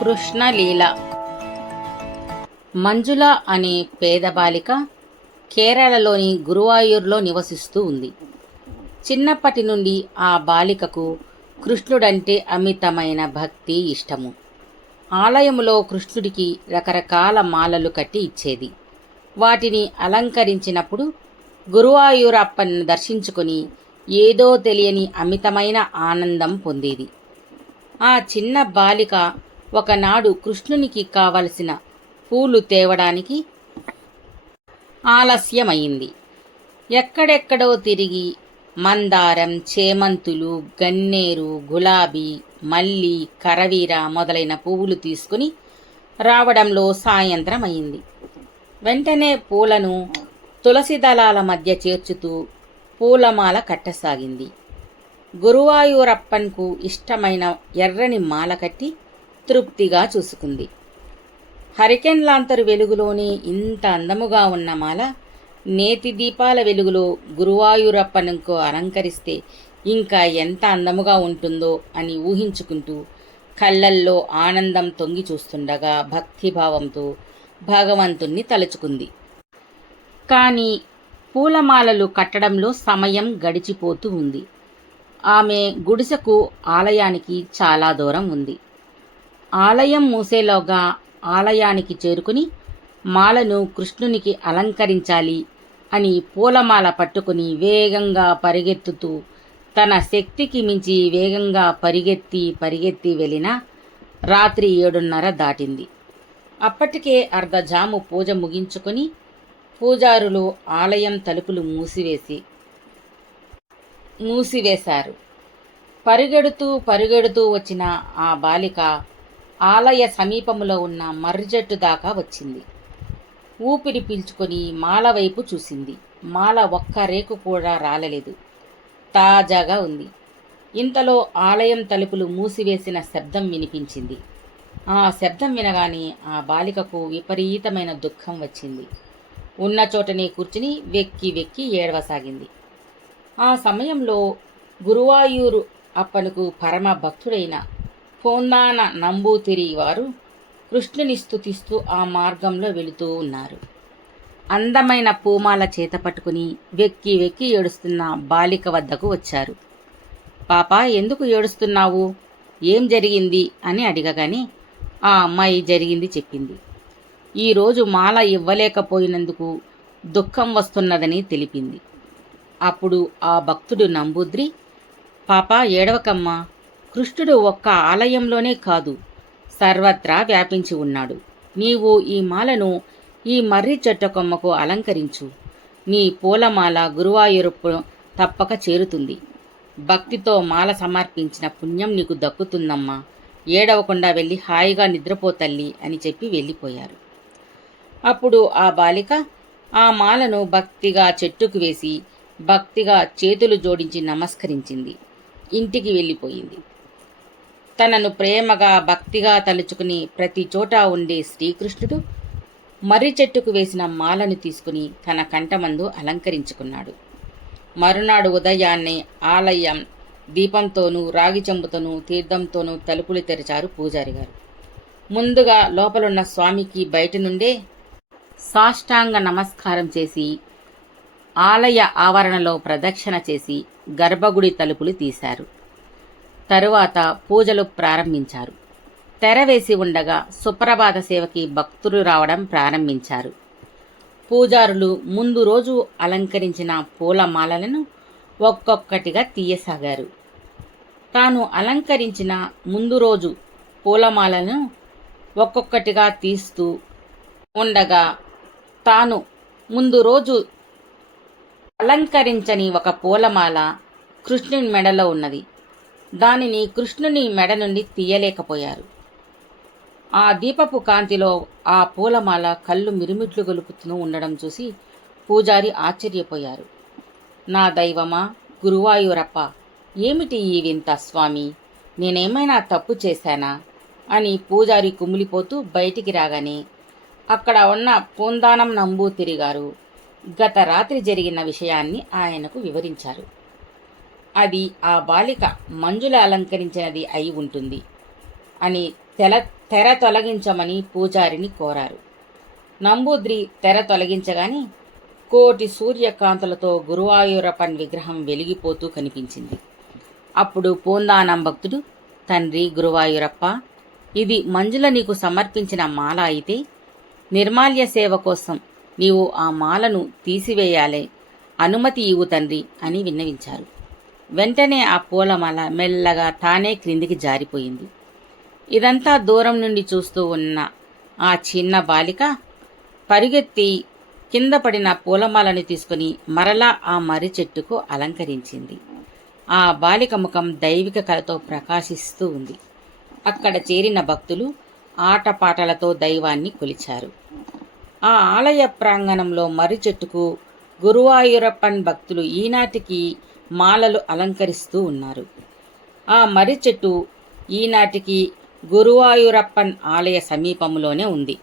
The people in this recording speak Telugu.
కృష్ణలీల మంజుల అనే పేద బాలిక కేరళలోని గురువాయూర్లో నివసిస్తూ ఉంది. చిన్నప్పటి నుండి ఆ బాలికకు కృష్ణుడంటే అమితమైన భక్తి ఇష్టము. ఆలయంలో కృష్ణుడికి రకరకాల మాలలు కట్టి ఇచ్చేది. వాటిని అలంకరించినప్పుడు గురువాయూరప్పని దర్శించుకొని ఏదో తెలియని అమితమైన ఆనందం పొందేది. ఆ చిన్న బాలిక ఒకనాడు కృష్ణునికి కావలసిన పూలు తేవడానికి ఆలస్యమైంది. ఎక్కడెక్కడో తిరిగి మందారం చేమంతులు గన్నేరు గులాబీ మల్లి కరవీర మొదలైన పువ్వులు తీసుకుని రావడంలో సాయంత్రం అయింది వెంటనే పూలను తులసి దళాల మధ్య చేర్చుతూ పూలమాల కట్టసాగింది. గురువాయూరప్పన్కు ఇష్టమైన ఎర్రని మాల కట్టి తృప్తిగా చూసుకుంది. హరికెన్ లాంతరు వెలుగులోనే ఇంత అందముగా ఉన్న మాల నేతి దీపాల వెలుగులో గురువాయూరప్పనుకు అలంకరిస్తే ఇంకా ఎంత అందముగా ఉంటుందో అని ఊహించుకుంటూ కళ్ళల్లో ఆనందం తొంగి చూస్తుండగా భక్తిభావంతో భగవంతుణ్ణి తలుచుకుంది. కానీ పూలమాలలు కట్టడంలో సమయం గడిచిపోతూ ఉంది. ఆమె గుడిసెకు ఆలయానికి చాలా దూరం ఉంది. ఆలయం మూసేలోగా ఆలయానికి చేరుకుని మాలను కృష్ణునికి అలంకరించాలి అని పూలమాల పట్టుకుని వేగంగా పరిగెత్తుతూ తన శక్తికి మించి వేగంగా పరిగెత్తి పరిగెత్తి వెళ్ళిన రాత్రి ఏడున్నర దాటింది. అప్పటికే అర్ధజాము పూజ ముగించుకొని పూజారులు ఆలయం తలుపులు మూసివేసి మూసివేశారు. పరిగెడుతూ పరిగెడుతూ వచ్చిన ఆ బాలిక ఆలయ సమీపంలో ఉన్న మర్రిజట్టు దాకా వచ్చింది. ఊపిరి పీల్చుకొని మాల వైపు చూసింది. మాల ఒక్క రేకు కూడా రాలలేదు. తాజాగా ఉంది. ఇంతలో ఆలయం తలుపులు మూసివేసిన శబ్దం వినిపించింది. ఆ శబ్దం వినగానే ఆ బాలికకు విపరీతమైన దుఃఖం వచ్చింది. ఉన్న చోటనే కూర్చుని వెక్కి వెక్కి ఏడవసాగింది. ఆ సమయంలో గురువాయూరు అప్పనకు పరమ భక్తుడైన పొందాన నంబూతిరి వారు కృష్ణుని స్థుతిస్తూ ఆ మార్గంలో వెళుతూ ఉన్నారు. అందమైన పూమాల చేత పట్టుకుని వెక్కి వెక్కి ఏడుస్తున్న బాలిక వద్దకు వచ్చారు. పాప ఎందుకు ఏడుస్తున్నావు? ఏం జరిగింది? అని అడిగగానే ఆ అమ్మాయి జరిగింది చెప్పింది. ఈరోజు మాల ఇవ్వలేకపోయినందుకు దుఃఖం వస్తున్నదని తెలిపింది. అప్పుడు ఆ భక్తుడు నంబుద్రి పాప ఏడవకమ్మా. కృష్ణుడు ఒక్క ఆలయంలోనే కాదు సర్వత్రా వ్యాపించి ఉన్నాడు. నీవు ఈ మాలను ఈ మర్రి చెట్టు కొమ్మకు అలంకరించు. నీ పూలమాల గురువాయూరుపు తప్పక చేరుతుంది. భక్తితో మాల సమర్పించిన పుణ్యం నీకు దక్కుతుందమ్మా. ఏడవకుండా వెళ్ళి హాయిగా నిద్రపో తల్లి అని చెప్పి వెళ్ళిపోయారు. అప్పుడు ఆ బాలిక ఆ మాలను భక్తిగా చెట్టుకు వేసి భక్తిగా చేతులు జోడించి నమస్కరించింది. ఇంటికి వెళ్ళిపోయింది. తనను ప్రేమగా భక్తిగా తలుచుకుని ప్రతి చోట ఉండే శ్రీకృష్ణుడు మర్రి చెట్టుకు వేసిన మాలను తీసుకుని తన కంటమందు అలంకరించుకున్నాడు. మరునాడు ఉదయాన్నే ఆలయం దీపంతోనూ రాగి చెంబుతోనూ తీర్థంతోనూ తలుపులు తెరిచారు పూజారి గారు. ముందుగా లోపలున్న స్వామికి బయట నుండే సాష్టాంగ నమస్కారం చేసి ఆలయ ఆవరణలో ప్రదక్షిణ చేసి గర్భగుడి తలుపులు తీశారు. తరువాత పూజలు ప్రారంభించారు. తెర వేసి ఉండగా సుప్రభాత సేవకి భక్తులు రావడం ప్రారంభించారు. పూజారులు ముందు రోజు అలంకరించిన పూలమాలలను ఒక్కొక్కటిగా తీయసాగారు. తాను అలంకరించిన ముందు రోజు పూలమాలను ఒక్కొక్కటిగా తీస్తూ ఉండగా తాను ముందు రోజు అలంకరించని ఒక పూలమాల కృష్ణుని మెడలో ఉన్నది. దానిని కృష్ణుని మెడ నుండి తీయలేకపోయారు. ఆ దీపపు కాంతిలో ఆ పూలమాల కళ్ళు మిరుమిట్లు గొలుపుతూ ఉండడం చూసి పూజారి ఆశ్చర్యపోయారు. నా దైవమా గురువాయూరప్ప ఏమిటి ఈ వింత స్వామి? నేనేమైనా తప్పు చేశానా? అని పూజారి కుమిలిపోతూ బయటికి రాగానే అక్కడ ఉన్న పూందానం నంబూతిరి గారు గత రాత్రి జరిగిన విషయాన్ని ఆయనకు వివరించారు. అది ఆ బాలిక మంజుల అలంకరించినది అయి ఉంటుంది అని తెల తెర తొలగించమని పూజారిని కోరారు. నంబూద్రి తెర తొలగించగానే కోటి సూర్యకాంతులతో గురువాయూరప్పన్ విగ్రహం వెలిగిపోతూ కనిపించింది. అప్పుడు పూందానం భక్తుడు తండ్రి గురువాయూరప్ప ఇది మంజుల నీకు సమర్పించిన మాల అయితే నిర్మాల్య సేవ కోసం నీవు ఆ మాలను తీసివేయాలే అనుమతి ఇవ్వు తండ్రి అని విన్నవించారు. వెంటనే ఆ పూలమాల మెల్లగా తానే క్రిందికి జారిపోయింది. ఇదంతా దూరం నుండి చూస్తూ ఉన్న ఆ చిన్న బాలిక పరిగెత్తి కింద పడిన పూలమాలను తీసుకుని మరలా ఆ మర్రి చెట్టుకు అలంకరించింది. ఆ బాలిక ముఖం దైవిక కళతో ప్రకాశిస్తూ ఉంది. అక్కడ చేరిన భక్తులు ఆటపాటలతో దైవాన్ని కొలిచారు. ఆ ఆలయ ప్రాంగణంలో మర్రి చెట్టుకు గురువాయూరప్పన్ భక్తులు ఈనాటికి మాలలు అలంకరిస్తూ ఉన్నారు. ఆ మర్రి చెట్టు ఈనాటికి గురువాయూరప్పన్ ఆలయ సమీపంలోనే ఉంది.